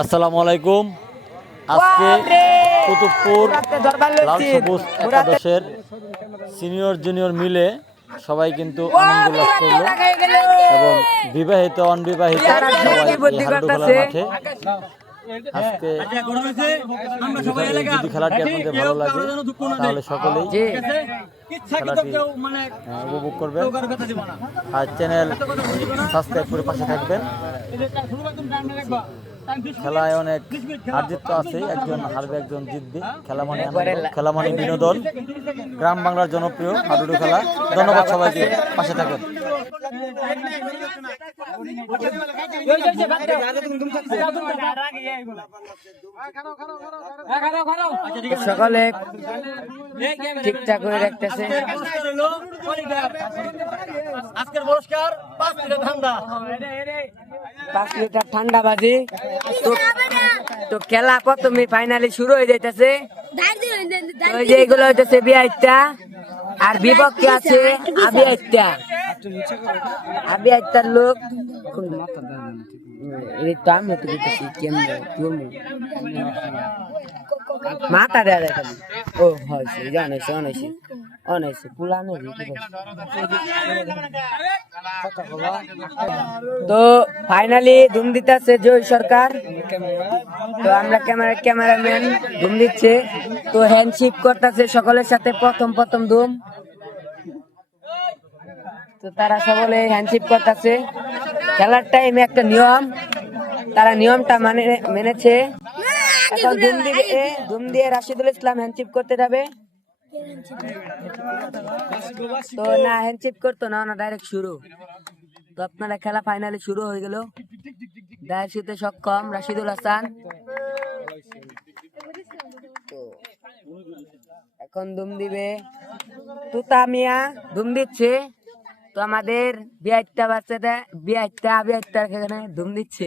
আসসালামু আলাইকুম। আজকে কুতুবপুর লাল সবুজ একাদশের সিনিয়র জুনিয়র মিলে সবাই কিন্তু আনন্দ উল্লাস করলো এবং বিবাহিত অনবিবাহিত সবাই এই হাড্ডুখোলা মাঠে আজকে যদি খেলাটি আপনাদের ভালো লাগে তাহলে সকলেই খেলাটি উপভোগ করবেন আর চ্যানেল সাবস্ক্রাইব করে পাশে থাকবেন। খেলায় অনেক হারজিত আছে, একজন হারবে একজন জিতবে। খেলা মানে বিনোদন, গ্রাম বাংলার জনপ্রিয় হাডুডু খেলা। ধন্যবাদ সবাইকে, পাশে থাকেন। সকলে ঠিকঠাক করে রাখতেছে। আজকের পুরস্কার 5 লিটার ঠান্ডা, 5 লিটার ঠান্ডা বাজি। তো খেলা প্রথমে ফাইনালি শুরু হয়ে যাইতেছে। ওই যে এগুলো হইতেছে বিআইটা আর বিপক্ষে আছে আবিআইটার লোক। মাথা দেওয়া যায় খালি। ও হয়েছে অনেছে পুলানো। তো ফাইনালি ধুম দিতেছে জয় সরকার। তো আমরা ক্যামেরাম্যান ধুম দিচ্ছে। তো হ্যান্ডশেক করতেছে সকলের সাথে, প্রথম ধুম। তো তারা সকলে হ্যান্ডশেক করতেছে। খেলার টাইমে একটা নিয়ম, তারা নিয়মটা মেনেছে। এখন ধুম দিয়ে রাশিদুল ইসলাম হ্যান্ডশেক করতে যাবে। তো না হ্যান্ডশেক করতো না, ডাইরেক্ট শুরু। তো আপনারা খেলা ফাইনালি শুরু হয়ে গেল। ডাইরেক্ট শুতে সক্ষম রাশিদুল হাসান। তো এখন ধুম দিবে তুতা মিয়া, ধুম দিচ্ছে। তো আমাদের বিআইটা বাচ্চাটা আবিআইটার এখানে ধুম দিচ্ছে।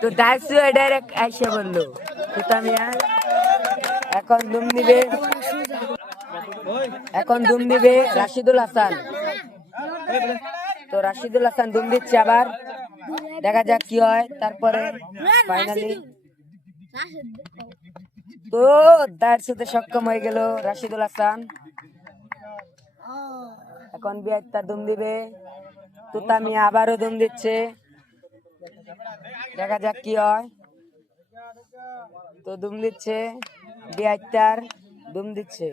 তো ডাইরেক্ট আইসে বললো তুতা মিয়া এখন ধুম দিবে রাশিদুল হাসান। তো রাশিদুল হাসান ধুম দিচ্ছে আবার, দেখা যাক কি হয়। তারপরে ফাইনালি তো তার সাথে সক্ষম হয়ে গেল রাশিদুল হাসান। এখন বিআইটা ধুম দিবে, তুতা মিয়া আবারও ধুম দিচ্ছে, দেখা যাক কি হয়। তো ধুম দিচ্ছে বিআইটার ধুম দিচ্ছে।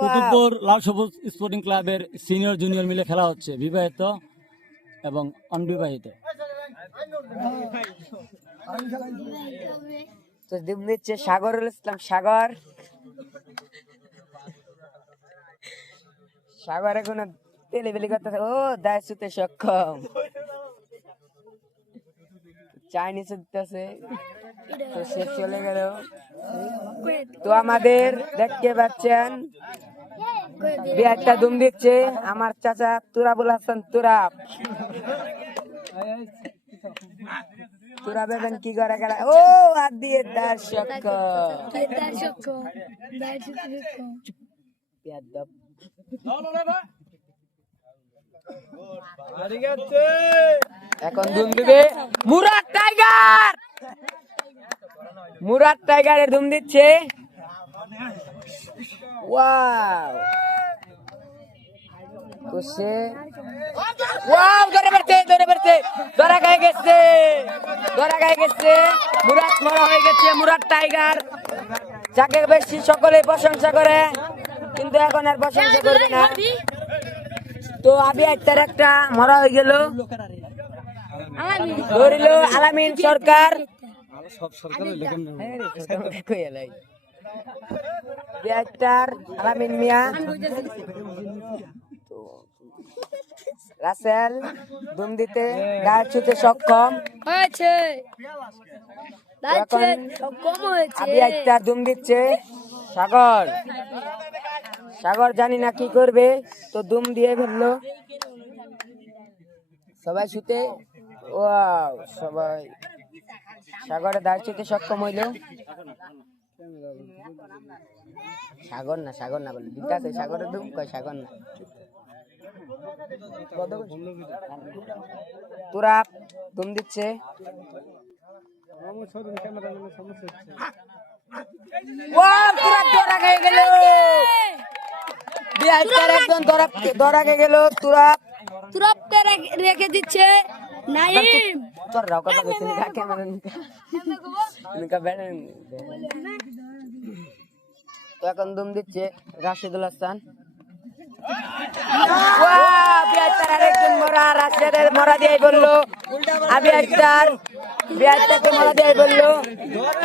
কুতুবপুর লাল সবুজ স্পোর্টিং ক্লাবের সিনিয়র জুনিয়র মিলে খেলা হচ্ছে, বিবাহিত এবং অনবিবাহিত। তো ধুম দিচ্ছে সাগরুল ইসলাম। সাগর এখন তেলেবেলি করতেছে। ও দায়সুতে সক্ষম, চাইনিজ দিতেছে। তো সে চলে গেল। তো আমাদের দেখতে পাচ্ছেন বিআইটা ধুম দিচ্ছে আমার চাচা তুরাবুল হাসান। তুরা বেবেন কি করে গেল। ও হাত দিয়ে দর্শক এখন ধুম দিবে মুরাদ টাইগারের ধুম দিচ্ছে। ওয়াও, তো সে ধরে পড়ছে, ধরা গায়ে গেছে। মুরাদ মরা হয়ে গেছে। মুরাদ টাইগার, যাকে বেশি সকলে প্রশংসা করে, কিন্তু এখন আর প্রশংসা করবে না। তো আবিআইটার একটা মরা হয়ে গেল, ধরিল আলামিন সরকার। আলামিন মিয়া, রাসেল ধুম দিতে দাঁড়াতে সক্ষম হয়েছে। আবিআইটার ধুম দিচ্ছে সাগর জানি না কি করবে। তো ধুম দিয়ে ফেললো সবাই শুতে। ওয়াও, সবাই সাগরে দাঁড়াতে সক্ষম হইল। সাগর না বলে দিতে আছে, সাগরের ধুম কয় সাগর না। তুরাপ দুম দিচ্ছে। তুরাপ ধরা খেয়ে গেল, বিআইটার একজন ধরা খেয়ে গেল। তুরাপ তুরাপটা রেখে দিচ্ছে নাইম। তোর রাও কথা বলছিস না ক্যামেরা নিকা ব্যান। তো এখন দুম দিচ্ছে রাশিদুল হাসান। বিআইটার আরেকজন মরা, রাশিদের মরা দিয়ে বললো বিআইটাকে মরা দিয়ে বললো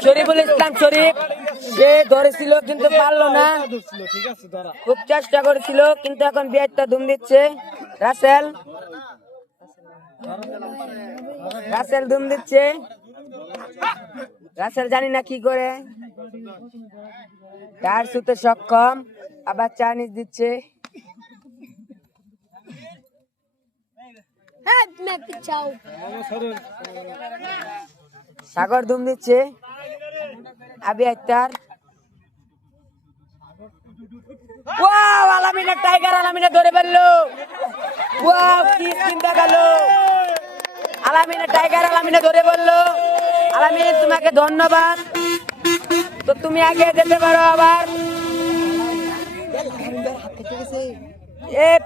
শরীফুল ইসলাম শরীফ। সে ধরেছিল কিন্তু পারলো না, খুব চেষ্টা করেছিল কিন্তু এখন বিআইটা দুম দিচ্ছে। রাসেল দুম দিচ্ছে। রাসেল জানি না কি করে, তার সুতে সক্ষম, আবার চাইনিজ দিচ্ছে। সাগর দুম দিচ্ছে। আবি আক্তার, আলামিনা টাইগার, আলামিনা ধরে ফেললো। কি চিন্তা গেল, আলামিনা টাইগার, আলামিনা ধরে বললো। আলামিন তোমাকে ধন্যবাদ, তো তুমি আগে যেতে পারো। আবার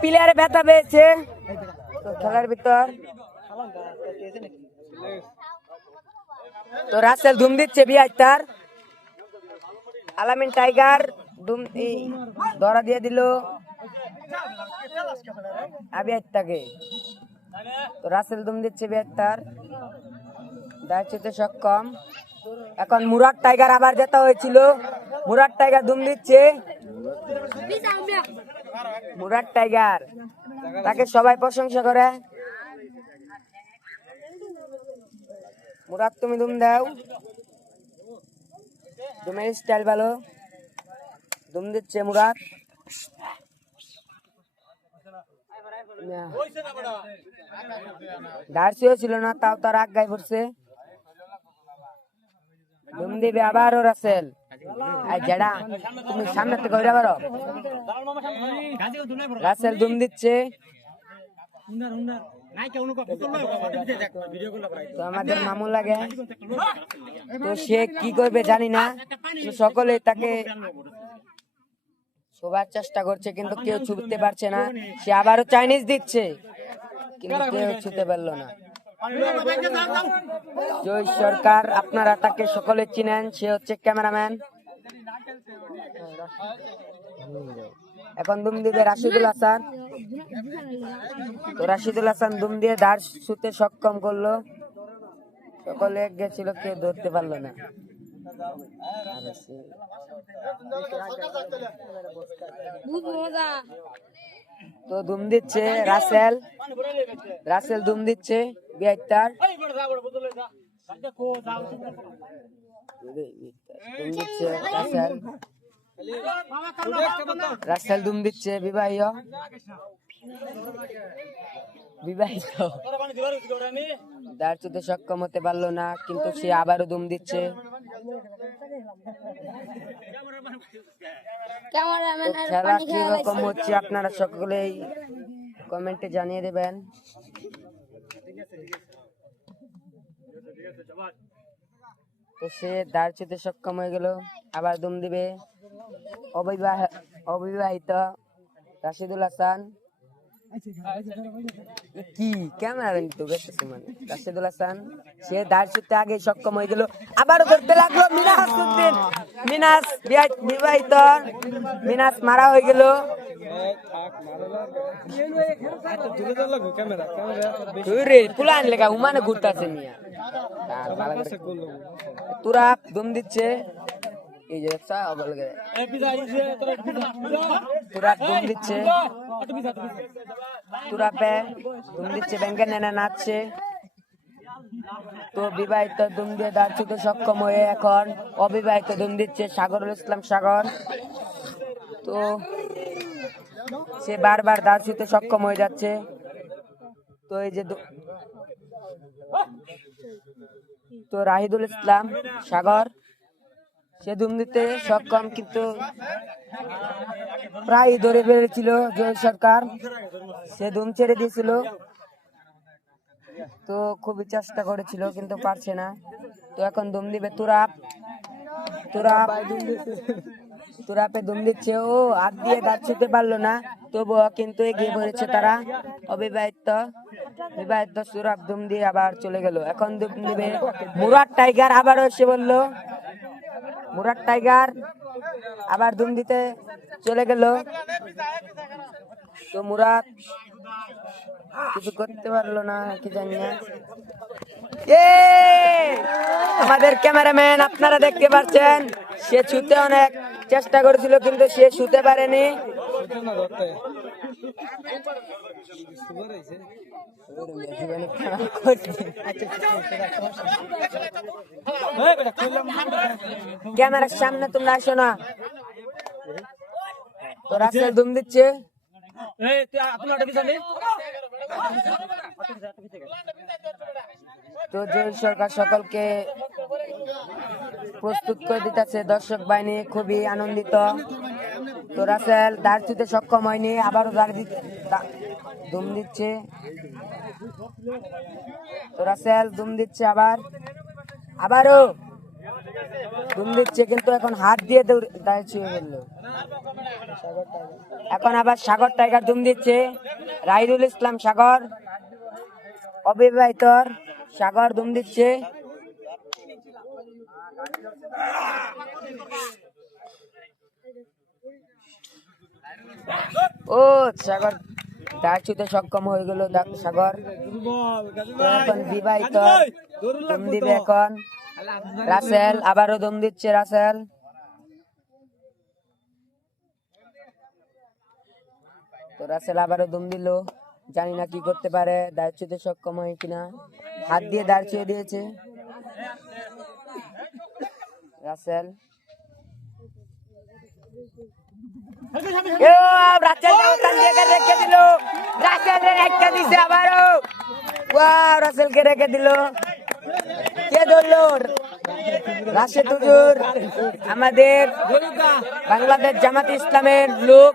প্লেয়ারে ব্যথা পেয়েছে তো খেলার ভিতর। তো রাসেল ধুম দিচ্ছে বিআইটার, আলামিন টাইগার ধরা দিয়ে দিল আবিয়ারটাকে। তো রাসেল দুম দিচ্ছে বিআইটার, দাঁড়াতে সক্ষম। এখন মুরাদ টাইগার আবার যেতে হয়েছিল, মুরাদ টাইগার দুম দিচ্ছে। মুরাদ টাইগার, তাকে সবাই প্রশংসা করে। মুরাদ তুমি দুম দাও, দুমের স্টাইল ভালো। দুম দিচ্ছে মুরাদ। দার্সিও ছিল না, তাও তার আগ গায়ে পড়ছে। দুম দিবে আবারও রাসেল। জেডা তুমি সামনে থেকে ঘুরে পারো। রাসেল দুম দিচ্ছে। তো আমাদের মামু লাগে, তো সে কি করবে জানি না, সকলে তাকে শোবার চেষ্টা করছে কিন্তু কেউ ছুটতে পারছে না। সে আবারও চাইনিজ দিচ্ছে কিন্তু কেউ ছুটতে পারলো না। জয় সরকার, আপনারা তাকে সকলে চিনেন, সে হচ্ছে ক্যামেরাম্যান। এখন দুম দিবে রাশিদুল হাসান। তো রাশিদুল হাসান দুম দিয়ে ধার ছুতে সক্ষম করলো, সকলে গেছিল, কেউ ধরতে পারলো না। তো দুম দিচ্ছে রাসেল, রাসেল দুম দিচ্ছে বিআইটার, দুম দিচ্ছে রাসেল, রাসেল দুম দিচ্ছে বিবাহিত, দাঁড় চুতে সক্ষম হতে পারলো না কিন্তু সে আবারও দুম দিচ্ছে। খেলা কিরকম হচ্ছে আপনারা সকলেই কমেন্টে জানিয়ে দেবেন। তো সে দাঁড় চুতে সক্ষম হয়ে গেল, আবার দুম দিবে অবিবাহিত রাশিদুল হাসান। কি ক্যামেরা তো দেখতেছি, মানে রাশিদুল হাসান সে দাঁড় চুতে আগে সক্ষম হয়ে গেল, আবারও ধরতে লাগলো মিনাস উদ্দিন। মিনাস বিবাহিত, মিনাস মারা হয়ে গেল। পুলান লেখা উমানে ঘুরতেছে মিয়া। তুরাপ দুম দিচ্ছে, এই যে তুরাপ দুম দিচ্ছে, তুরাপে দুম দিচ্ছে, ব্যাংকের নেনা নাচছে। তো বিবাহিত দুম দিয়ে দাঁড় ছুতে সক্ষম হয়ে এখন অবিবাহিত দুম দিচ্ছে সাগরুল ইসলাম সাগর। তো সে বারবার দাঁড় ছুতে সক্ষম হয়ে যাচ্ছে। তো এই যে তো রাহিদুল ইসলাম সাগর, সে দুম দিতে সক্ষম, কিন্তু প্রায় ধরে ফেলেছিল জয় সরকার, সে দুম ছেড়ে দিয়েছিল। তো খুবই চেষ্টা করেছিল কিন্তু পারছে না। তো এখন দুম দিবে তুরাপ, তুরাপে দুম দিচ্ছে, ও হাত দিয়ে দাঁত ছুতে পারলো না, তবুও কিন্তু এগিয়ে পড়েছে তারা। বিবাহিত তুরাপ দুম দিয়ে আবার চলে গেল। এখন দুম দিবে মুরাদ টাইগার, আবারও এসে বললো মুরাদ টাইগার আবার দুম দিতে চলে গেল। তো মুরাদ কিছু করতে পারলো না, কি জানি না। আমাদের ক্যামেরাম্যান আপনারা দেখতে পাচ্ছেন, সে ছুতে অনেক চেষ্টা করেছিল কিন্তু সে ছুতে পারেনি। ক্যামেরার সামনে তোমরা আসো না। তো রাসেল দুম দিচ্ছে, তো জয় সরকার সকলকে প্রস্তুত করে দিতেছে। দর্শক বাহিনী খুবই আনন্দিত। তো রাসেল দাঁড় ছুতে সক্ষম হয়নি, আবারও দুম দিচ্ছে। তো রাসেল দুম দিচ্ছে, আবারও দুম দিচ্ছে, কিন্তু এখন হাত দিয়ে দাঁড় ছুঁয়ে ফেললো। এখন আবার সাগর টাইগার দুম দিচ্ছে, রাইদুল ইসলাম সাগর অবিবাহিত সাগর দুম দিচ্ছে। ও সাগর দাঁড় ছুঁতে সক্ষম হয়ে গেল সাগর। তো এখন বিবাহিত দুম দিবে এখন রাসেল, আবারও দুম দিচ্ছে রাসেল। তো রাসেল আবারও দুম দিল, জানি না কি করতে পারে, দাঁড় ছুঁতে সক্ষম হয় কিনা। হাত দিয়ে দাঁড় ছুঁয়ে দিয়েছে রাসেল। রেখে দিল, রাসেলকে রেখে দিল। কে ধরলো? রাশেদ হুজুর, আমাদের বাংলাদেশ জামাত ইসলামের লোক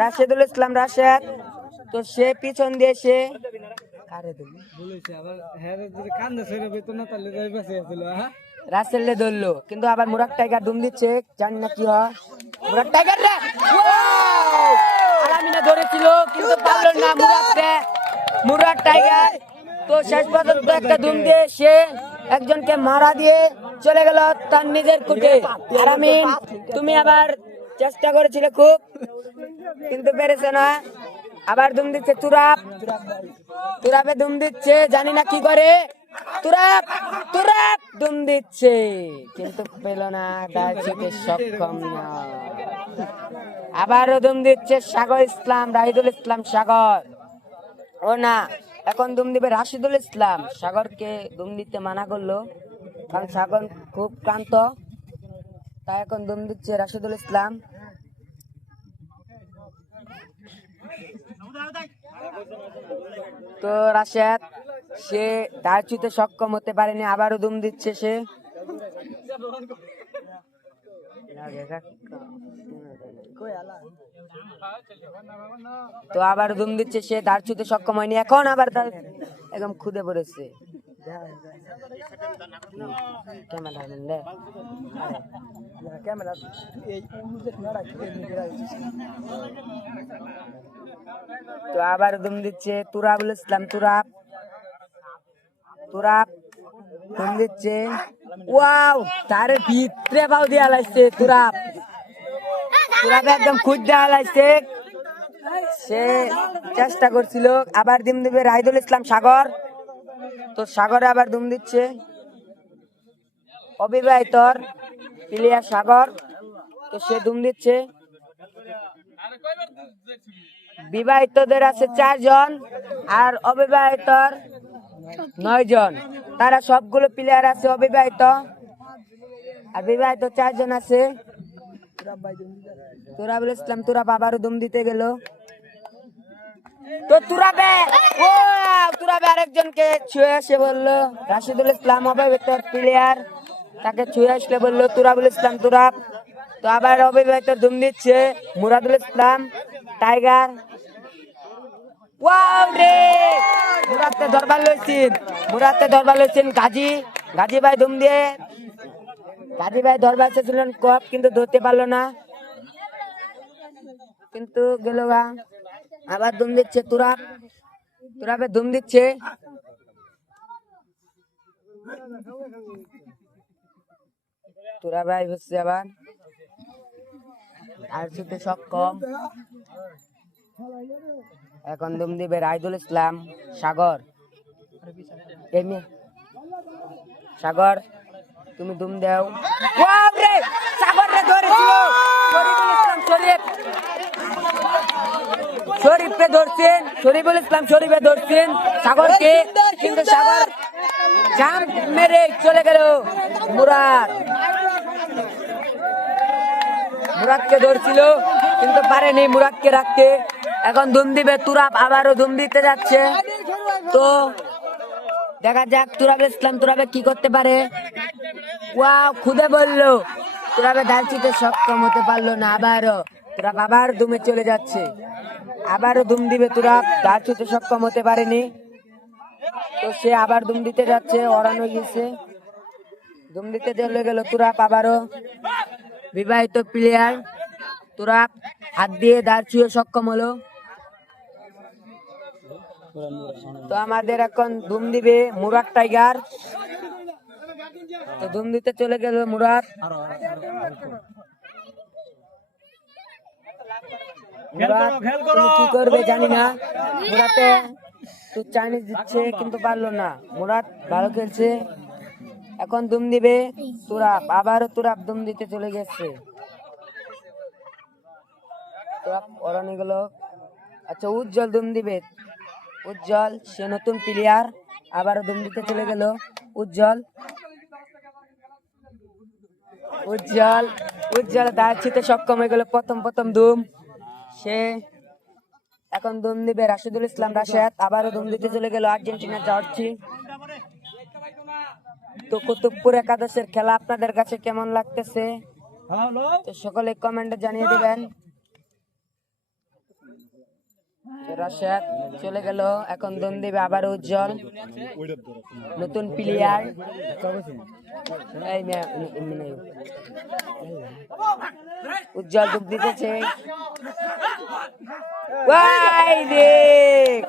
রাশেদুল ইসলাম রাশেদ। তো সে পিছন দিয়ে সে রাসেলে ধরলো, কিন্তু আবার মুরাদ টাইগার দুম দিচ্ছে, জানি না কি হয়। মুরাদ টাইগার রে আলামিনা ধরেছিল কিন্তু পারল না মুরাদ টাইগার। তো শেষ পর্যন্ত একটা দুম দিয়ে সে একজনকে মারা দিয়ে চলে গেল তার নিজের কুটে। আলামিন, তুমি আবার চেষ্টা করেছিলে খুব, কিন্তু পেরেছে না। আবার দুম দিচ্ছে তুরাপে দুম দিচ্ছে, জানি না কি করে। তুরাপ দুম দিচ্ছে কিন্তু পেল না, দাঁড় ছুঁতে সক্ষম না। আবারও দুম দিচ্ছে সাগর ইসলাম, রাহিদুল ইসলাম সাগর। ও না, এখন দুম দিবে রাশিদুল ইসলাম। সাগরকে দুম দিতে মানা করলো, কারণ সাগর খুব ক্লান্ত, তাই এখন দুম দিচ্ছে রাশিদুল ইসলাম। তো রাশেদ সে দাঁড় ছুঁতে সক্ষম হতে পারেনি, আবারও দুম দিচ্ছে সে। তো আবার দুম দিচ্ছে সে, দাঁড় ছুঁতে সক্ষম হয়নি। এখন আবার একদম খুদে পড়েছে। তো আবার দুম দিচ্ছে তুরাবুল ইসলাম, তুরাব দুম দিচ্ছে। ওয়াও, তার ভিতরে পাও দিয়া লাগছে তুরাব একদম খুদ দেওয়া লাগছে। সে চেষ্টা করছিল। আবার দুম দিবে রাহিদুল ইসলাম সাগর। তো সাগরে আবার দুম দিচ্ছে অবিবাহিত প্লেয়ার সাগর। তো সে দুম দিচ্ছে। বিবাহিতদের আছে 4 জন আর অবিবাহিত 9 জন। তারা সবগুলো প্লেয়ার আছে অবিবাহিত, আর বিবাহিত 4 জন আছে। তুরাবুল ইসলাম তুরাব আবারও দুম দিতে গেল। তো তুরাবে আরেকজনকে ছুঁয়ে এসে বললো রাশিদুল ইসলাম অবিবাহিত প্লেয়ার তাকে ছুঁয়ে আসলে বললো তুরাবুল ইসলাম তুরাব। তো আবার অবিবাহিত ধুম দিচ্ছে মুরাদুল ইসলাম টাইগার। ওয়াও রে, মুরাদকে ধরবার লইছেন গাজী ভাই ধুম দিয়ে। গাজী ভাই ধরবার চেয়েছিলেন কপ, কিন্তু ধরতে পারলো না, কিন্তু গেল গা। আবার ধুম দিচ্ছে তুরাবে ধুম দিচ্ছে। তুরাবাই হচ্ছে আবার আর ছুটে সক্ষম। এখন ধুম দিবে রাইদুল ইসলাম সাগর। সাগর তুমি ধুম দাও। ওয়াও রে, সাগর রে ধরেছিল শরীফুল ইসলাম শরীফুল ইসলাম শরীফে ধরছেন সাগরকে, কিন্তু সাগর জাম্প মেরে চলে গেল। মুরাদকে ধরছিল কিন্তু পারেনি মুরাদকে রাখতে। এখন ধুম দিবে তুরাব, আবারও ধুম দিতে যাচ্ছে। তো দেখা যাক তুরাবুল ইসলাম তুরাবে কি করতে পারে। ওয়াও, খুদে বললো তুরাবে ধারচিতে সক্ষম হতে পারলো না। তুরাব আবার ধুমে চলে যাচ্ছে, আবারও ধুম দিবে তুরাব, ধারচিতে সক্ষম হতে পারেনি। তো সে আবার ধুম দিতে যাচ্ছে, ওড়ানো গেছে, ধুম দিতে চলে গেল তুরাব। আবারও বিবাহিত প্লেয়ার তুরাব হাত দিয়ে দাঁড় ছুঁয়ে সক্ষম হলো। তো আমাদের এখন ধুম দিবে মুরাদ টাইগার। তো ধুম দিতে চলে গেল মুরাদ। তুমি কি করবে জানি না। মুরাদে তো চাইনিজ দিচ্ছে কিন্তু পারলো না। মুরাদ ভালো খেলছে। এখন ধুম দিবে তুরাব, আবারও তুরাব ধুম দিতে চলে গেছে। তুরাব ওড়ানো গেল। আচ্ছা, উজ্জ্বল ধুম দিবে। উজ্জ্বল সে নতুন প্লেয়ার, আবারও ধুম দিতে চলে গেল উজ্জ্বল দাঁড়াতে সক্ষম হয়ে গেল। প্রথম ধুম সে। এখন ধুম দিবে রাশিদুল ইসলাম রাশেদ, আবারও ধুম দিতে চলে গেল আর্জেন্টিনা জার্সি। তো কুতুবপুর একাদশের খেলা আপনাদের কাছে কেমন লাগতেছে তো সকলে কমেন্টে জানিয়ে দিবেন। রাশেদ চলে গেল, এখন ধুম দিবে আবার উজ্জ্বল, নতুন প্লেয়ার। উজ্জ্বল ডুব দিতেছে,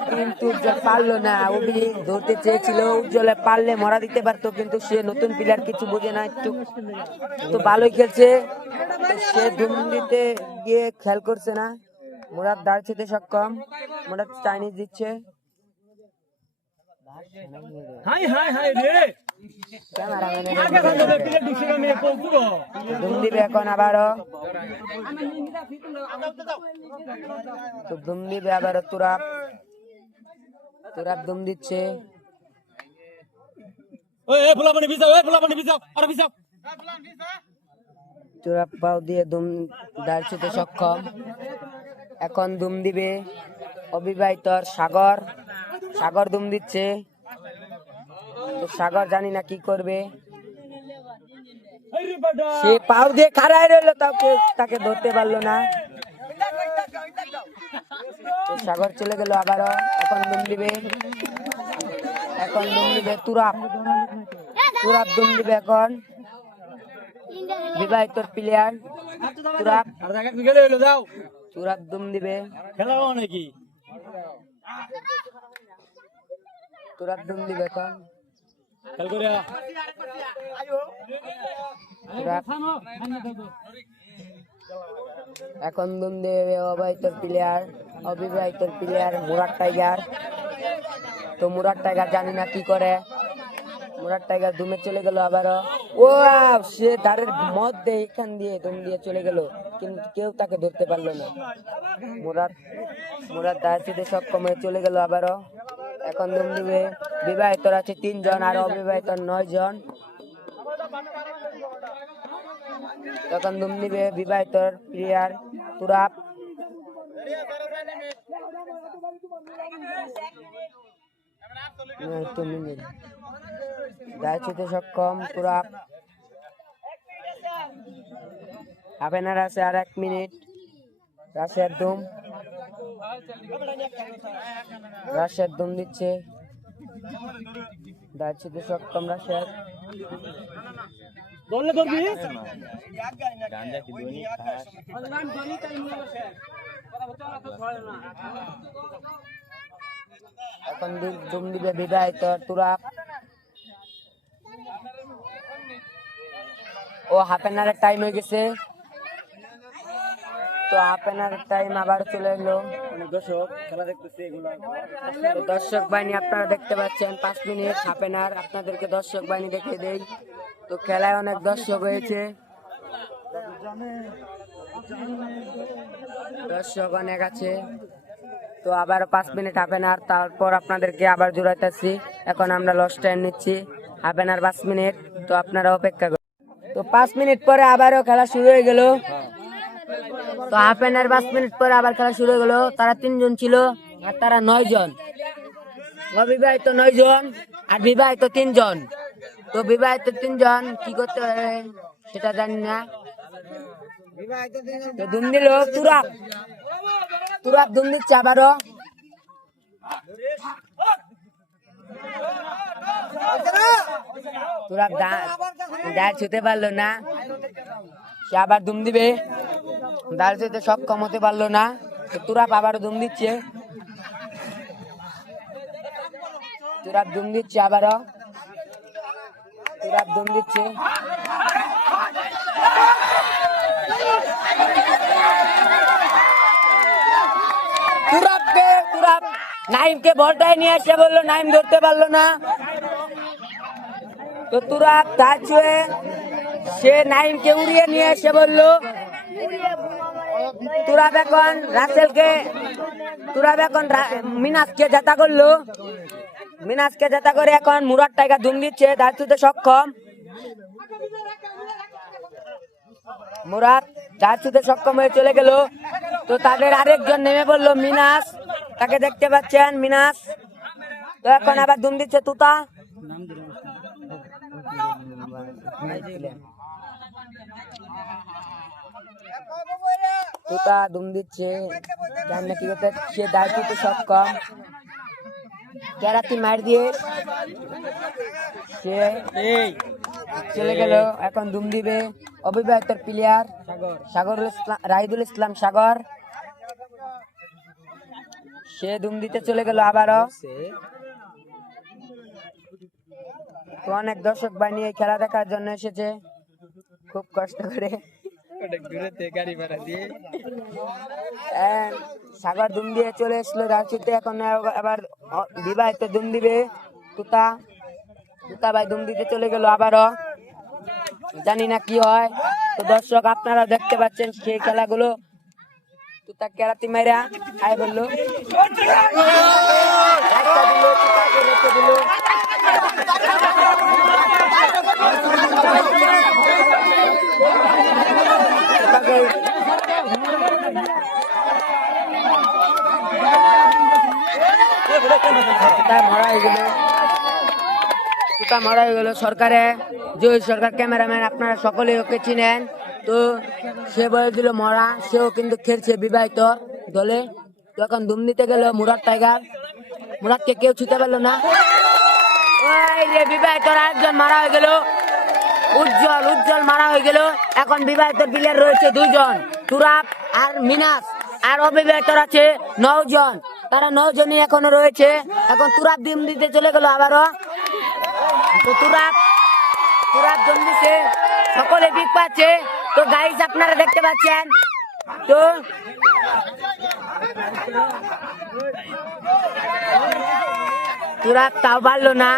কিন্তু উজ্জ্বল পারলো না। ওবি ধরতে চেয়েছিল, উজ্জ্বলে পারলে মরা দিতে পারতো, কিন্তু সে নতুন প্লেয়ার কিছু বোঝে না, একটু তো ভালোই খেলছে। সে ধুম দিতে গিয়ে খেয়াল করছে না। মুরাদ দাঁড়াতে সক্ষম, মুরাদ চাইনিজ দিচ্ছে। ধুম দিবে এখন আবারও, ধুম দিবে আবারও তুরাব ধুম দিচ্ছে। তুরাব পাও দিয়ে ধুম দাঁড়াতে সক্ষম। এখন ধুম দিবে অবিবাহিত সাগর ধুম দিচ্ছে। সাগর জানি না কি করবে, সে পাও দিয়ে খাড়ায় রইলো, তাকে ধরতে পারলো না। সাগর চলে গেল আবারও। এখন ধুম দিবে তুরাব ধুম দিবে এখন বিবাহিত প্লেয়ার তুরাব ধুম দিবে। তুরাব ধুম দিবে এখন। এখন ধুম দেবে অবিবাহিত প্লেয়ার মুরাদ টাইগার। তো মুরাদ টাইগার জানি না কি করে। মুরাদ টাইগার ধুমে চলে গেল আবারও। ও সে দাঁড়ের মধ্যে এখান দিয়ে ধুম দিয়ে চলে গেল, কিন্তু কেউ তাকে ধরতে পারলো না। মুরাদ দাঁড়াতে সক্ষম হয়ে চলে গেল আবারও। এখন ধুম দিবে বিবাহিত আছে 3 জন আর অবিবাহিত 9 জন। তখন ধুম দিবে বিবাহিত প্লেয়ার তুরাব। দাঁড়াতে সক্ষম তুরাব। হাফ এন আওয়ার আছে, আর 1 মিনিট। রাশিয়ার দুম, রাশিয়ার দুম দিচ্ছে, দাঁড়িয়ে সক্ষম রাশিয়ার। এখন দুম দিবে বিবাহিত তুরাপ। ও হাফ এন আওয়ারের টাইম হয়ে গেছে, তো হাফ এন আওয়ারের টাইম আবার চলে এলো। দর্শক খেলা দেখতেছি এগুলো। তো দর্শক বাহিনী আপনারা দেখতে পাচ্ছেন 5 মিনিট হাফ এন আওয়ার। আপনাদেরকে দর্শক বাহিনী দেখিয়ে দেই। তো খেলায় অনেক দর্শক হয়েছে, দর্শক অনেক আছে। তো আবার 5 মিনিট হাফ এন আওয়ার, তারপর আপনাদেরকে আবার জোড়াইতেছি। এখন আমরা লস টাইম নিচ্ছি, হাফ এন আওয়ার 5 মিনিট। তো আপনারা অপেক্ষা করুন। তো 5 মিনিট পরে আবারও খেলা শুরু হয়ে গেল। তো হাফ এন আওয়ার 5 মিনিট পরে আবার খেলা শুরু হয়ে গেল। তারা 3 জন ছিল আর তারা 9 জন। অবিবাহিত 9 জন আর বিবাহিত 3 জন। তো বিবাহিত 3 জন কি করতে হবে সেটা জানি না। তো দুম দিল তুরাপ, তুরাপ দুম দিচ্ছে আবারও। তুরাপ দাঁড় ছুতে পারলো না, সে আবার দুম দিবে। দাঁড় ছুতে সক্ষম হতে পারলো না, তুরাপ আবার দুম দিচ্ছে। তুরাপ দুম দিচ্ছে আবারও, তুরাপ দুম দিচ্ছে। তুরাপ নাইমকে বলটাই নিয়ে এসে বললো, নাইম ধরতে পারলো না। তো তুরাপ তার ছুঁয়ে সে নাইমকে উড়িয়ে নিয়ে এসে বললো। তুরাপ এখন রাসেলকে, তুরাপ এখন মিনাজকে জেতা করলো। মিনাজকে জেতা করে এখন মুরাদ টাইগার ধুম দিচ্ছে, দাঁড়িয়ে সক্ষম। মুরাদ দাঁড়িয়ে সক্ষম হয়ে চলে গেল। তো তাদের আরেকজন নেমে পড়লো, মিনাস, তাকে দেখতে পাচ্ছেন মিনাস। তো এখন আবার ধুম দিচ্ছে তুতা। তুতা ধুম দিচ্ছে, জানি না কি করতে, সে দাঁড়িয়ে সক্ষম। কেরাতি মার দিয়ে সে চলে গেল। এখন দুম দিবে অবিবাহিত প্লেয়ার সাগরুল ইসলাম, রাহিদুল ইসলাম সাগর। সে দুম দিতে চলে গেল আবারও। তো অনেক দর্শক বাহিনী এই খেলা দেখার জন্য এসেছে, খুব কষ্ট করে। সাগর দুম দিয়ে চলে এসলো দাঁড়িয়ে। এখন আবার বিবাহিত দুম দিবে তুতা। তুতা ভাই দুম দিতে চলে গেল আবারও, জানি না কি হয়। তো দর্শক আপনারা দেখতে পাচ্ছেন সেই খেলাগুলো। তুতা কেরাতি মাইরা আয় বললো, মারা হয়ে গেল। সরকারে জয় সরকার ক্যামেরাম্যান, আপনারা সকলে ওকে চিনেন। তো সে বলে দিল মরা, সেও কিন্তু খেলছে বিবাহিত দলে। তখন ধুম দিতে গেল মুরাদ টাইগার, মুরাদকে কেউ ছুতে পারলো না। ওই রে বিবাহিত আরেকজন মারা হয়ে গেল, উজ্জ্বল, উজ্জ্বল মারা হয়ে গেল। এখন বিবাহিত প্লেয়ার রয়েছে 2 জন, তুরাপ আর মিনাস। আর অবিবাহিত আছে 9 জন, তারা 9 জনই এখনো রয়েছে। এখন তুরাপ ডিম দিতে চলে গেল আবারও। তো তুরাপ ডিম দিচ্ছে, সকলে বিগ পাচ্ছে। তো গাইস আপনারা দেখতে পাচ্ছেন। তো তুরাপ তাও পারলো না,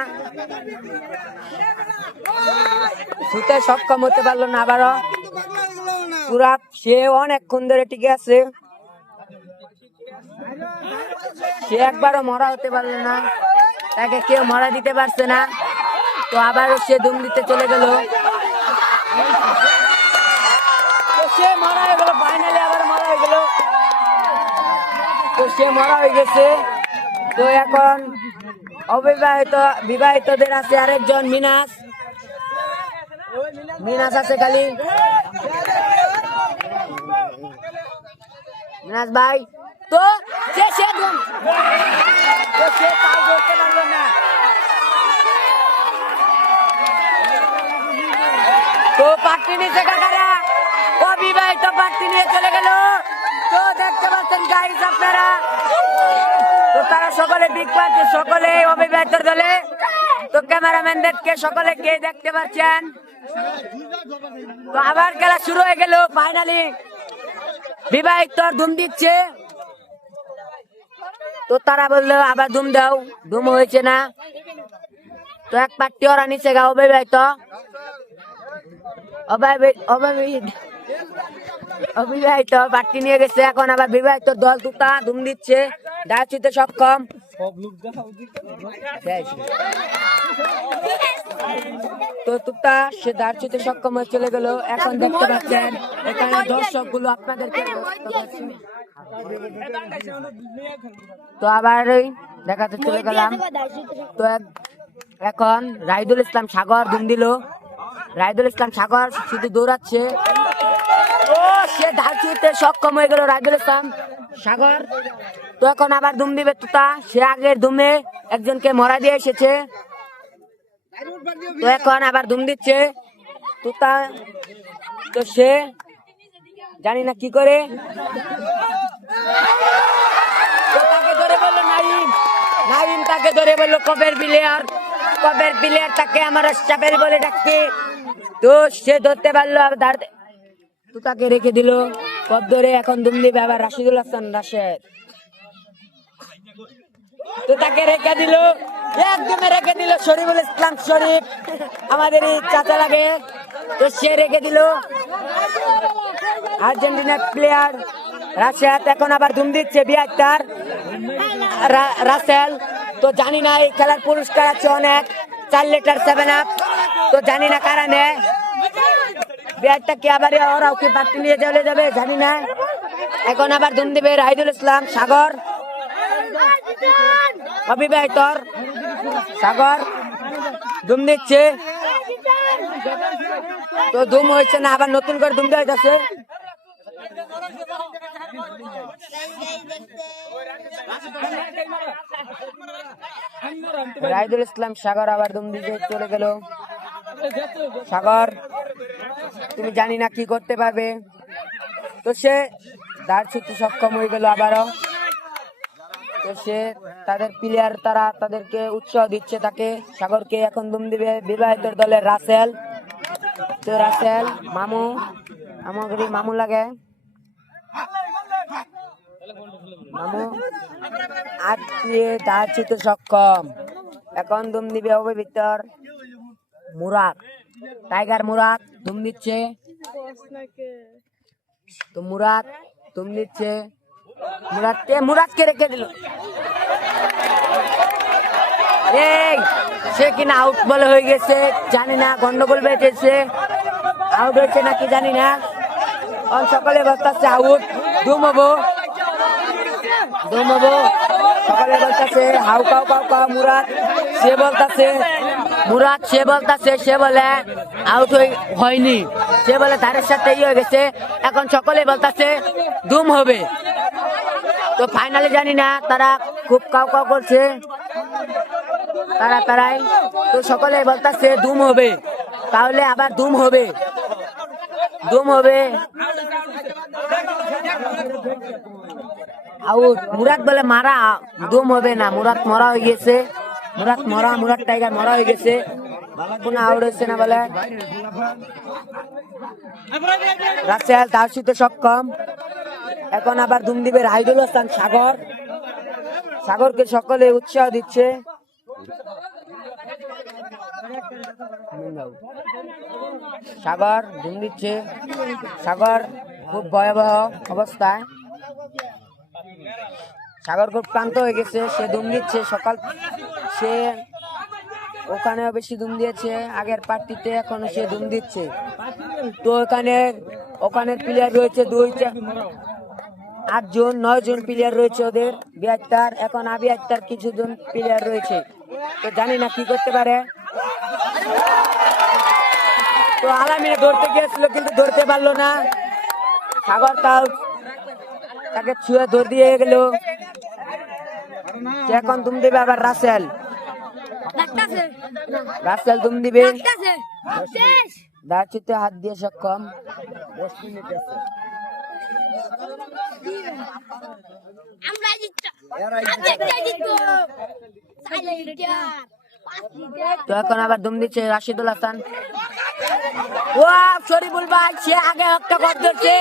ছুটে সক্ষম হতে পারলো না আবারও। তুরাপ সে অনেকক্ষণ ধরে টিকে আছে, সে একবারও মরা হতে পারলো না, তাকে কেউ মরা দিতে পারছে না। তো আবারও সে দুম দিতে চলে গেল, সে মরা হয়ে গেল। ফাইনালি আবার মরা হয়ে গেল, তো সে মরা হয়ে গেছে। তো এখন বিবাহিতদের আছে আরেকজন মিনাস, মিনাস আছে খালি। মিনাজ ভাই তো সে তাও ধরতে পারলো না। তো পার্টি নিচে কাকারা অবিবাহিত পার্টি নিয়ে চলে গেল। তো দেখতে পাচ্ছেন গাইস আপনারা, তো তারা সকলে বিগ পার্টি, সকলে অবিবাহিত দলে। তো ক্যামেরাম্যানদেরকে সকলে কে দেখতে পাচ্ছেন। তো আবার খেলা শুরু হয়ে গেল। ফাইনালি বিবাহিত ধুম দিচ্ছে। তো তারা বললো আবার ধুম দাও, ধুম হয়েছে না। তো এক পার্টি ওরা নিচে গা অবিবাহিত অবিবাহিত পার্টি নিয়ে গেছে। এখন আবার বিবাহিত দল তুতা ধুম দিচ্ছে, দাঁড়াতে সক্ষম। তো তুতা সে দাঁড়াতে সক্ষম হয়ে চলে গেল। এখন দেখতে পাচ্ছেন এখানে দর্শক গুলো আপনাদেরকে তো আবার দেখাতে চলে গেলাম। তো এখন রাইদুল ইসলাম সাগর ধুম দিল। রাইদুল ইসলাম সাগর শুধু দৌড়াচ্ছে। ও সে ধারচুতে সক্ষম হয়ে গেল রাইদুল ইসলাম সাগর। তো এখন আবার ধুম দিবে তুতা। সে আগের ধুমে একজনকে মরা দিয়ে এসেছে। তো এখন আবার ধুম দিচ্ছে তুতা। তো সে জানি না কি করে, তো তাকে ধরে বললো নাইম। নাইম তাকে ধরে বললো কবের প্লেয়ার তাকে আমার চাপের বলে ডাকতে। তো সে ধরতে পারলো, তো তাকে রেখে দিল কব ধরে। এখন ধুম দিবে আবার রাশিদুল হাসান রাশেদ। তো তাকে রেখে দিল, একদমে রেখে দিল শরীফুল ইসলাম শরীফ, আমাদের চাচা লাগে। তো সে রেখে দিল আর্জেন্টিনার প্লেয়ার রাশেদ। এখন আবার ধুম দিচ্ছে 72 রাসেল। তো জানি না এই খেলার পুরস্কার আছে অনেক, 4 লিটার 7 আপ। তো জানি না কারা নেয় বিয়ারটা, কি আবার ওরাও কি পার্টি নিয়ে চলে যাবে জানি না। এখন আবার ধুম দিবে রাইদুল ইসলাম সাগর, অবিবাহিত সাগর ধুম দিচ্ছে। তো ধুম হয়েছে না, আবার নতুন করে ধুম দেওয়া যাচ্ছে। রাইদুল ইসলাম সাগর আবার ধুম দিয়ে চলে গেল। সাগর তুমি জানি না কি করতে পারবে। তো সে দাঁড় ছুটতে সক্ষম হয়ে গেল আবারও। তো সে তাদের প্লেয়ার তারা তাদেরকে উৎসাহ দিচ্ছে তাকে, সাগরকে। এখন ধুম দিবে বিবাহিত দলের রাসেল। তো রাসেল মামু মামু লাগে, মামু আজকে দাঁড় ছুটতে সক্ষম। এখন ধুম দিবে অবিবাহিতর মুরাদ, টাইগার মুরাদ ধুম দিচ্ছে। তো মুরাদ ধুম দিচ্ছে, মুরাদকে রেখে দিল। সে কিনা আউট বল হয়ে গেছে, জানি না গন্ডগোল বেঁচেছে, আউট হয়েছে নাকি জানি না। সকালে বলতেছে আউট, ধুম হবো সকালে বলতেছে হাউ কাউ কাউ কাউ। সে বলতেছে সে বলে আউট হয়নি, সে বলে ধারের সাথে হয়ে গেছে। এখন সকলে বলতেছে ধুম হবে। তো ফাইনালি জানি না, তারা খুব কাউ কাউ করছে তারাই। তো সকলে বলতেছে ধুম হবে, তাহলে আবার ধুম হবে। আউট মুরাদ বলে মারা, ধুম হবে না, মুরাদ মরা হয়ে গেছে। মুরাদ টাইগার মরা হয়ে গেছে, কোনো আউট হচ্ছে না বলে। রাসেল তার সাথে সক্ষম। এখন আবার ধুম দিবে রাইদুল হাসান সাগরকে সকলে উৎসাহ দিচ্ছে। সাগর ধুম দিচ্ছে, সাগর খুব ভয়াবহ অবস্থায়, সাগর খুব ক্লান্ত হয়ে গেছে, সে ধুম দিচ্ছে। সে ওখানেও বেশি ধুম দিয়েছে আগের পার্টিতে, এখন সে ধুম দিচ্ছে। তো ওখানের প্লেয়ার রয়েছে 8 জন 9 জন প্লেয়ার রয়েছে ওদের 72। এখন 72 কিছু জন প্লেয়ার রয়েছে, তো জানি না কি করতে পারে। তো আলামিনে ধরতে গিয়েছিল কিন্তু ধরতে পারলো না। সাগর তাও তাকে ছুঁয়ে দৌড় দিয়ে গেল। এখন দুম দিবে আবার রাসেল। লাগতাছে রাসেল দুম দিবে, লাগতাছে শেষ দাঁড়চুতে হাত দিয়ে সক্ষম। আমরা জিতছি আমরা জিতবো তো এখন আবার দুম দিচ্ছে রাশিদুল হাসান। ও শরীফুল ভাই সে আগে একটা গড ধরছে,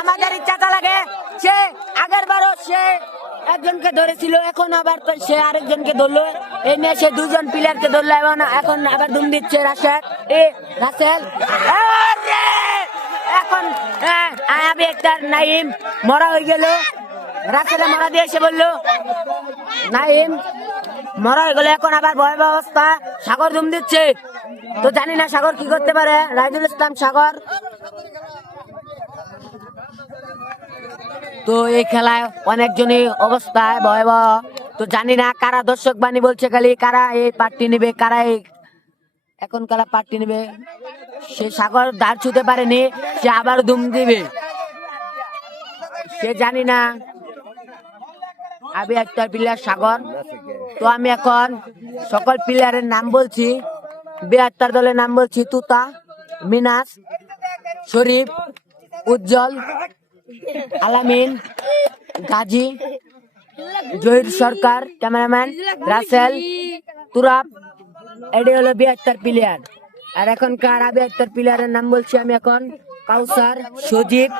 আমাদের ইচ্ছা লাগে সে আগের বারও সে একজনকে ধরেছিল, এখন আবার তো সে আরেকজনকে ধরলো। এই নিয়ে সে দুজন প্লেয়ারকে ধরলো এবং এখন আবার দুম দিচ্ছে রাশেদ রাসেল। আরে! এখন আয়াবি একটা নাইম মরা হয়ে গেল, রাসেলে মরা দিয়ে এসে বললো নাইম মরা হয়ে গেল। এখন আবার ভয়াবহ অবস্থা, সাগর দুম দিচ্ছে। তো জানি না সাগর কি করতে পারে, রাইদুল ইসলাম সাগর। তো এই খেলায় অনেকজনই অবস্থায় ভয়াবহ। তো জানি না কারা দর্শক বাণী বলছে খালি কারা এই পার্টি নিবে, কারা এই এখন কারা পার্টি নিবে। সে সাগর ধার ছুতে পারেনি, সে আবার দুম দিবে, সে জানি না। আমি একটা প্লেয়ার সাগর। তো আমি এখন সকল প্লেয়ারের নাম বলছি, 72 দলের নাম বলছি। তুতা, মিনাস, শরীফ, উজ্জ্বল, আলামিন, গাজী, জহির সরকার, ক্যামেরাম্যান রাসেল, তুরাব। এটি হলো 72 প্লেয়ার। আর এখনকার 72 প্লেয়ারের নাম বলছি আমি এখন। কাউসার, সজীব,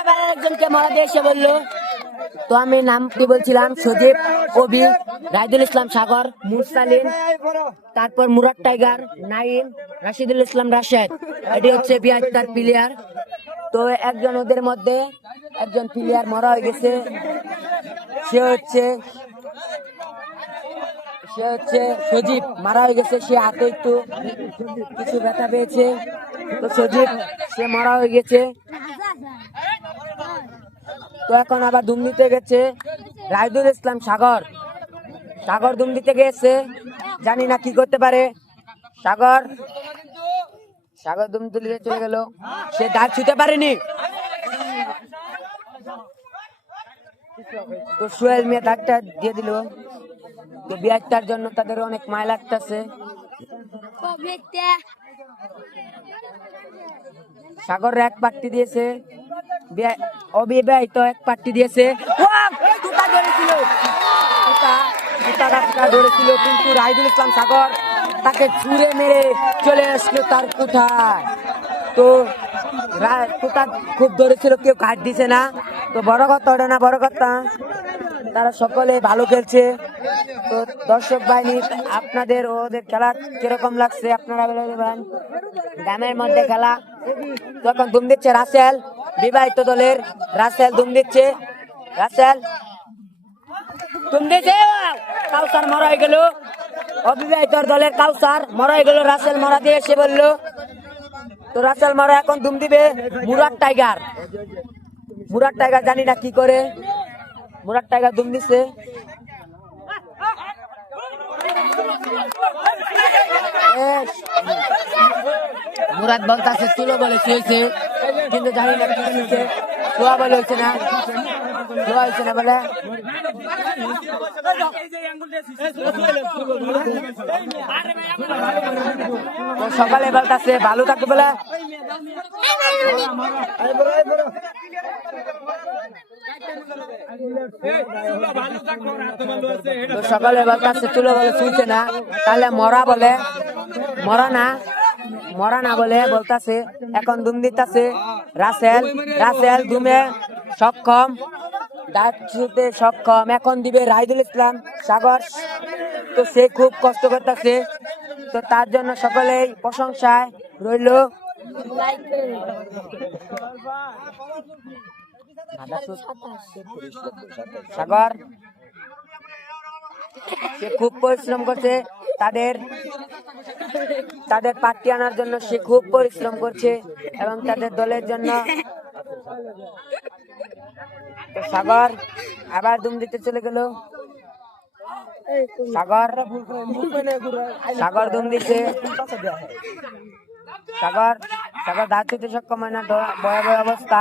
আবার একজনকে মরা দিয়ে এসে বললো। তো আমি নামটি বলছিলাম সজীব, কবি, রাইদুল ইসলাম সাগর, মুরসালিন, তারপর মুরাদ টাইগার, নাইম, রাশিদুল ইসলাম রাশেদ। এটি হচ্ছে 72 প্লেয়ার। তো একজন ওদের মধ্যে একজন প্লেয়ার মরা হয়ে গেছে, সে হচ্ছে সজীব মারা হয়ে গেছে। সে হাতে একটু কিছু ব্যথা পেয়েছে, তো সজীব সে মারা হয়ে গেছে। তো এখন আবার দুম দিতে গেছে রাইদুল ইসলাম সাগর। সাগর দুম দিতে গেছে, জানি না কি করতে পারে। সাগর দুম তুলে চলে গেল, সে দাঁড় ছুতে পারেনি। তো সোহেল মিয়া দাঁড়টা দিয়ে দিল। তো 72 জন্য তাদের অনেক মায় লাগতেছে। সাগর এক পার্টি দিয়েছে, অবিবাহিত এক পার্টি দিয়েছে। ধরেছিল কিন্তু রাইদুল ইসলাম সাগর তাকে ছুঁড়ে মেরে চলে আসলো তার কোঠায়। তো কোথা খুব ধরেছিল, কেউ কাট দিছে না। তো বড় কথা ওটা না, বড় কথা তারা সকলে ভালো খেলছে। তো দর্শক বাহিনী আপনাদের ওদের খেলা কিরকম লাগছে আপনারা বলে দেবেন। গ্রামের মধ্যে খেলা। তখন দুম দিচ্ছে রাসেল, বিবাহিত দলের রাসেল দুম দিচ্ছে। রাসেল দুম দিচ্ছে, কাউসার মরা হয়ে গেল। অবিবাহিত দলের কাউসার মরা হয়ে গেল, রাসেল মরা দিয়ে এসে বললো। তো রাসেল মরা এখন দুম দিবে মুরাদ টাইগার। মুরাদ টাইগার জানি না কি করে, মুরাদ টাইগার দুম দিচ্ছে। মুরাদ বলতাছে তুলো বলে হয়েছে, কিন্তু জানি না কি হয়েছে। ছোয়া বলে হয়েছে না, ছোয়া হয়েছে না বলে। সকালে বলতাছে ভালো থাকবে বলে। সকালে বলতাছে তুলো বলে শুনছে না, তাহলে মরা বলে, মরা না বলে বলতাছে। এখন দুম দিতাছে রাসেল দুমে সক্ষম, দাঁত ছুঁতে সক্ষম। এখন দিবে রাইদুল ইসলাম সাগর। তো সে খুব কষ্ট করতেছে, তো তার জন্য সকলেই প্রশংসায় রইল। সাগর সে খুব পরিশ্রম করছে, তাদের পার্টি আনার জন্য সে খুব পরিশ্রম করছে এবং তাদের দলের জন্য। সাগর আবার দুম দিতে চলে গেল। সাগর দুম দিচ্ছে। সাগর দাঁত ছুঁতে সক্ষম হয় না, ভয়াবহ অবস্থা।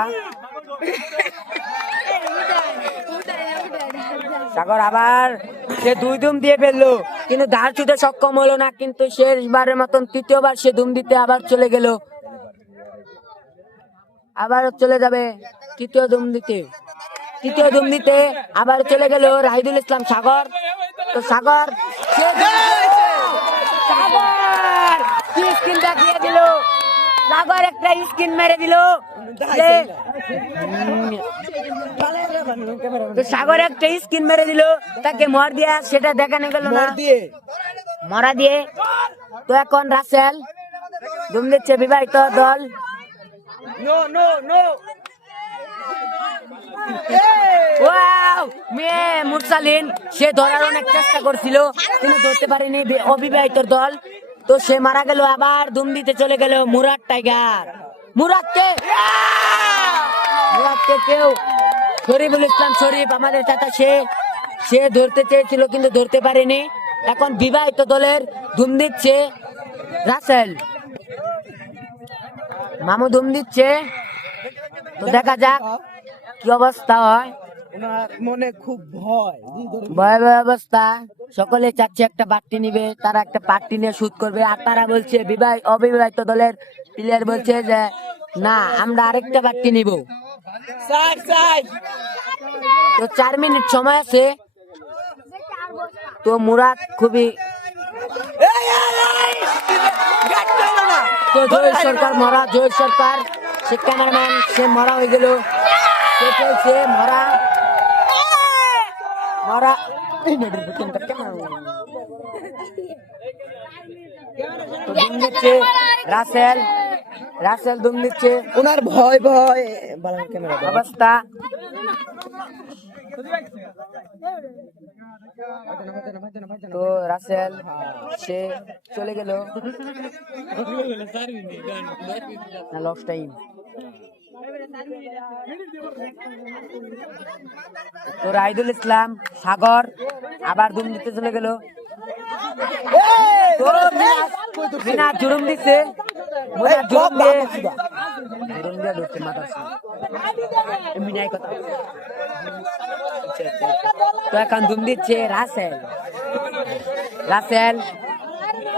সাগর আবার সে 2 দুম দিয়ে ফেললো, কিন্তু ধার ছুটে সক্ষম হলো না। কিন্তু শেষবারের মতন তৃতীয়বার সে দুম দিতে আবার চলে গেল, আবার চলে যাবে তৃতীয় দুম দিতে আবার চলে গেল রাহিদুল ইসলাম সাগর। তো সাগর সাগর কি স্কিনটা দিয়ে দিল, সাগর একটা স্কিন মেরে দিল। তো সাগর একটা স্কিন মেরে দিল, তাকে মর দিয়া সেটা দেখানো গেল না, মরা দিয়ে। তো এখন রাসেল দুম দিচ্ছে বিবাহিত দল। মেয়ে মুরসালিন সে ধরার অনেক চেষ্টা করছিল, কিন্তু ধরতে পারেনি অবিবাহিত দল। তো সে মারা গেল, আবার দুম দিতে চলে গেল মুরাদ টাইগার। মুরাদকে কেউ শরীফুল ইসলাম শরীফ আমাদের চাচা, সে ধরতে চেয়েছিল কিন্তু ধরতে পারেনি। এখন বিবাহিত দলের দুম দিচ্ছে রাসেল, মামু দুম দিচ্ছে। তো দেখা যাক কি অবস্থা হয়। মনে খুব ভয় ভয়াবহ অবস্থা, সকলে চাচ্ছে একটা পার্টি নিবে, তারা একটা পার্টি নিয়ে শুট করবে। আর তারা বলছে অবিবাহিত দলের প্লেয়ার বলছে যে না, আমরা আরেকটা পার্টি নিব। তো 4 মিনিট সময় আছে। তো মুরাদ খুবই তো জয়ের সরকার সে ক্যামেরাম্যান, সে মরা হয়ে গেল, সে মরা তো দুম দিচ্ছে রাসেল দুম দিচ্ছে। ওনার ভয় অবস্থা তো রাসেল সে চলে গেল, লস টাইম। তো রাহিদুল ইসলাম সাগর আবার দুম দিতে চলে গেল। মিনা জুড়ুম দিচ্ছে, তো এখন দুম দিচ্ছে রাসেল।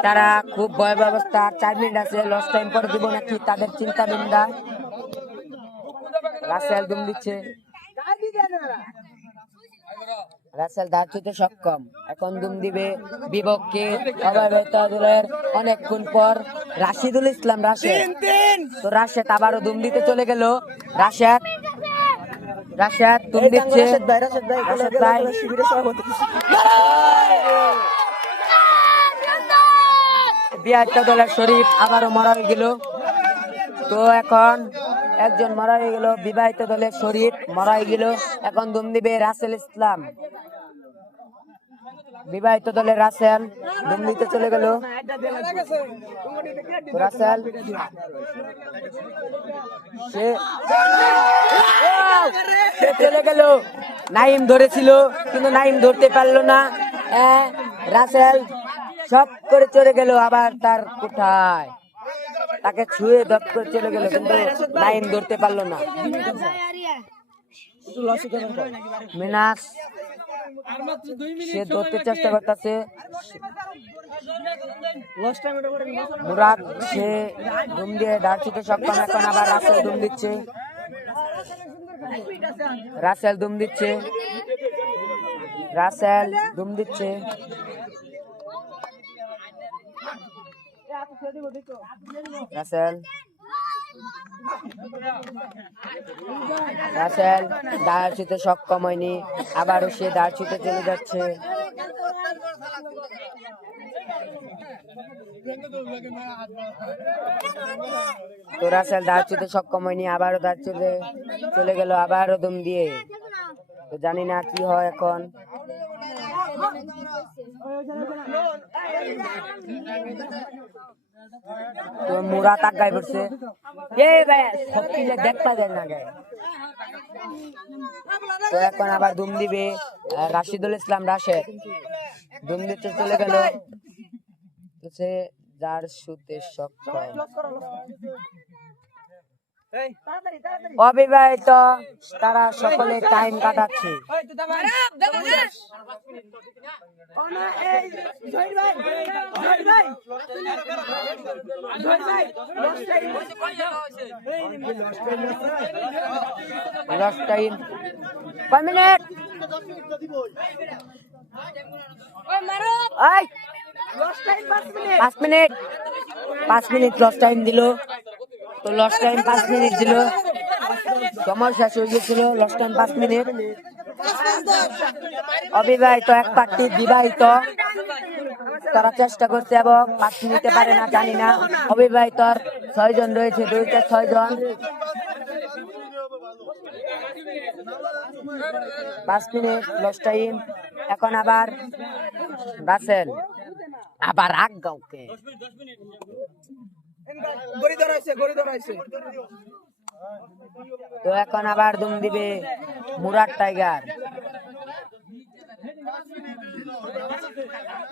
তারা খুব ভয় ব্যবস্থা, 4 মিনিট আছে, লস টাইম করে দিব নাকি তাদের চিন্তা বিন্দা। রাসেল দুম দিচ্ছে, রাসেল ধার ছুঁতে সক্ষম, এখন দুম দিবে বিপক্ষে অবিবাহিত দলের অনেকক্ষণ পর রাশিদুল ইসলাম রাশেদ। তো রাশেদ আবারও দুম দিতে চলে গেল। রাশেদ দুম দিচ্ছে, রাশেদ ভাই বিবাহিত দলের শরীফ আবারও মরা হয়ে গেল। তো এখন একজন মরা হয়ে গেল, বিবাহিত দলের শরীফ মরা হয়ে গেল। এখন দুম দিবে রাসেল ইসলাম, বিবাহিত দলের রাসেল দুম দিতে চলে গেল। রাসেল সে চলে গেল, নাইম ধরেছিল কিন্তু নাইম ধরতে পারলো না। রাসেল সব করে চলে গেল, আবার তার কোঠায় তাকে ছুঁয়ে দপ করে চলে গেল, কিন্তু নাইম ধরতে পারলো না। মিনাস সে ধরতে চেষ্টা করতেছে, মুরাদ সে দুম দিয়ে ধার ছুঁতে সক্ষম। এখন আবার রাসেল দুম দিচ্ছে, রাসেল দুম দিচ্ছে। রাসেল দাঁড় ছুঁতে সক্ষম হয়নি, আবারও সে দাঁড় ছুঁতে চলে যাচ্ছে। তো রাসেল দাঁড় ছুঁতে সক্ষম হয়নি, আবারও দাঁড় ছুঁতে চলে গেল, আবারও দুম দিয়ে। তো জানি না কি হয় এখন। তো মুরাদ আগায় পড়ছে, দেখতে যায় না গায়ে। তো এখন আবার দুম দিবে রাশিদুল ইসলাম রাশেদ, দুম দিতে চলে গেল। তো সে যার সুতে সক্ষম। অবিবাহিত তারা সকলে টাইম কাটাচ্ছে। লস্ট টাইম কয় মিনিট? এই, 5 মিনিট লস্ট টাইম দিল। তো লস্ট টাইম 5 মিনিট দিল, সময় শেষ হয়ে গেছিল। Lost time 5 minute. অবিবাহিত এক প্রার্থী, বিবাহিত তারা চেষ্টা করছে এবং প্রার্থী নিতে পারে না, জানি না। অবিবাহিত 6 জন রয়েছে, 6 জন। 5 মিনিট লস্ট টাইম। এখন আবার রাসেল আবার আগ গাঁওকে তো এখন আবার দুম দিবে মুরাদ টাইগার।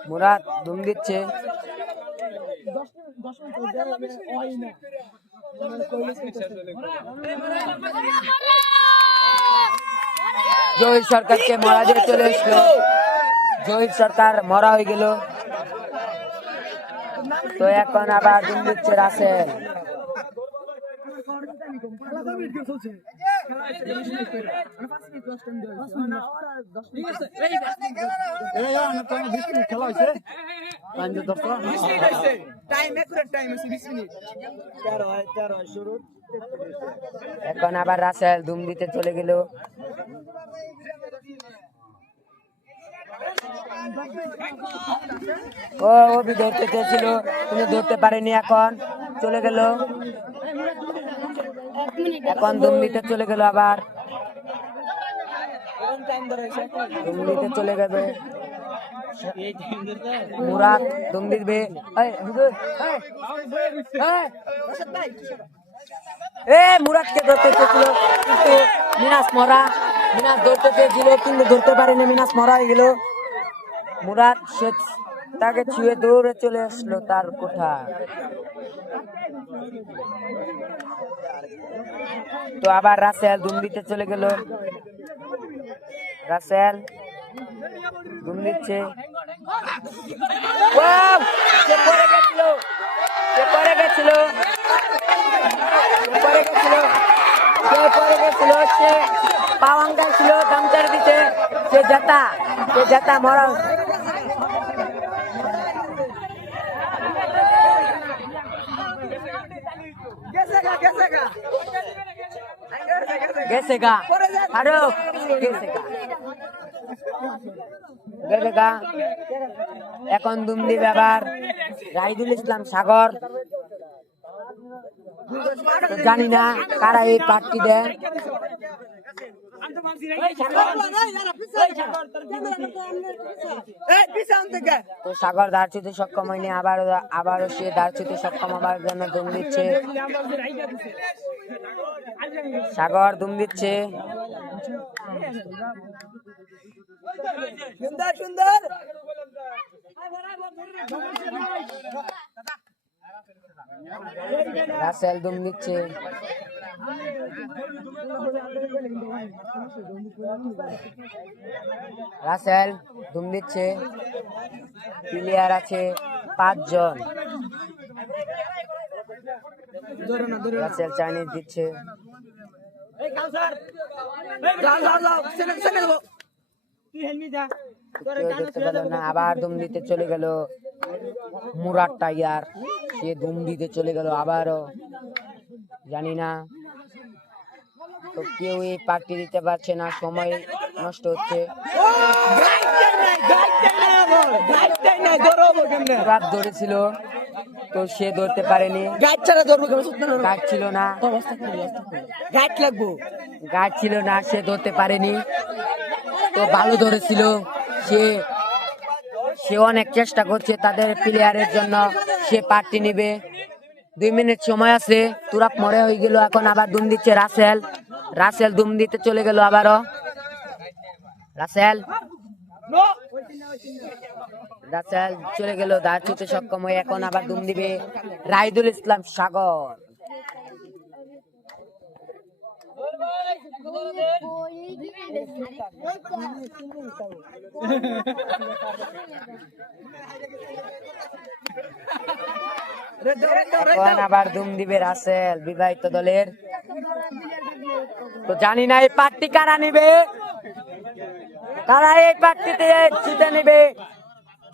মুরাদ দুম দিচ্ছে। জহির সরকারকে মরা দিয়ে চলে এসলো। জহির সরকার মরা হয়ে গেল। তো এখন আবার দুম দিচ্ছে রাসেল। এখন আবার রাসেল ধুম দিতে চলে গেল। ও অভি ধরতে চেয়েছিল কিন্তু ধরতে পারেনি, এখন চলে গেল। এখন ধুম দিতে চলে গেল, আবার ধুম দিতে চলে যাবে। মুরাদ ধুম দিবে। মুরাদকে ধরতে চেয়েছিল কিন্তু মিনাস মরা। মিনাস ধরতে চেয়েছিল কিন্তু ধরতে পারেনি, মিনাস মরা হয়ে গেল। মুরাদ সে তাকে ছুঁয়ে দৌড়ে চলে আসলো তার কোঠা। তো আবার রাসেল ধুম দিতে চলে গেল। রাসেল ধুম দিচ্ছে। সে পড়ে গেছিল, সে পড়ে গেছিল, পড়ে গেছিল, সে পড়ে গেছিল। সে পাওয়াঙ্গা ছিল, গামছার দিতে সে জেতা মরা। গেছে গা ফারুক, গেছে গা। এখন দুম দিবে আবার রাহিদুল ইসলাম সাগর। জানি না কারা এই পার্টি দেয়। তো সাগর দাঁড় ছুঁতে সক্ষম হয়নি, আবারও সে দাঁড় ছুঁতে সক্ষম হবার জন্য দুম দিচ্ছে। সাগর দুম দিচ্ছে। সুন্দর রাসেল দুম দিচ্ছে। রাসেল দুম দিচ্ছে। প্লেয়ার আছে 5 জন। রাসেল চাইনিজ দিচ্ছে। আবার দুম দিতে চলে গেল মুরাদ টাইগার। সে দুম দিতে চলে গেল আবারও, জানি না। তো কেউ এই পার্টি দিতে পারছে না, সময় নষ্ট হচ্ছে। মুরাদ ধরেছিল তো সে ধরতে পারেনি, গাইড ছিল না, গাইড ছিল না, সে ধরতে পারেনি। তো ভালো ধরেছিল, সে অনেক চেষ্টা করছে তাদের প্লেয়ারের জন্য, সে পার্টি নিবে। 2 মিনিট সময় আছে। তুরাপ মরে হয়ে গেল। এখন আবার দুম দিচ্ছে রাসেল। রাসেল দুম দিতে চলে গেল আবারও। রাসেল চলে গেল, দাঁড় ছুঁতে সক্ষম হয়ে। এখন আবার দুম দিবে রাহিদুল ইসলাম সাগর। এখন আবার ধুম দিবে রাসেল বিবাহিত দলের। তো জানি না এই পার্টি কারা নিবে, কারা এই পার্টিতে জিতে নিবে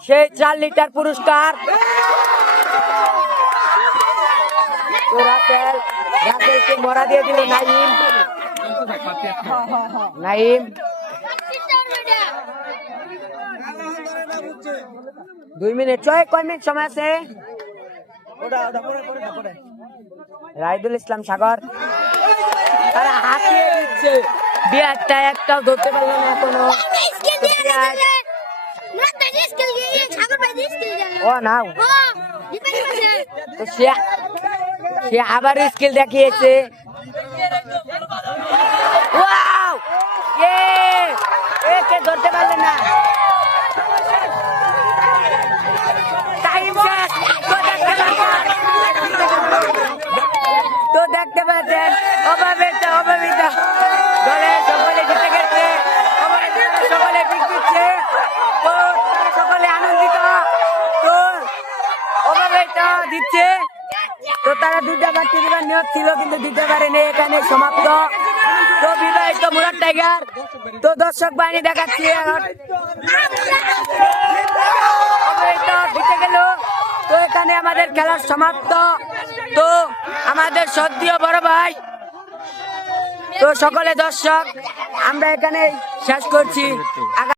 সেই 4 লিটার পুরস্কার। তো রাসেলকে মরা দিয়ে দিল নাইম। নাইম 2 মিনিট, কয় মিনিট সময় আছে? রাইদুল ইসলাম সাগর তারা হাতিয়ে দিচ্ছে, বিয়ারটা একটাও ধরতে পারলো না এখনো। ও নাও, তো সে আবার স্কিল দেখিয়েছে। ওয়াও, একে ধরতে পারলে না। তো দেখতে পাচ্ছেন অভাবিত দলে সকলে জিতে গেছে, সকলে পিক দিচ্ছে, তো সকলে আনন্দিত। তো অভাবিত দিচ্ছে, তো তারা 2টা বাড়তি দিবার নিয়ত ছিল কিন্তু দিতে পারেনি। এখানে সমাপ্ত। তো বিবাহিত মুরাদ টাইগার, তো দর্শক বাহিনী দেখাচ্ছি অভাবিত জিতে গেল। তো এখানে আমাদের খেলা সমাপ্ত। তো আমাদের সদ্য বড় ভাই, তো সকলে দর্শক আমরা এখানে শেষ করছি।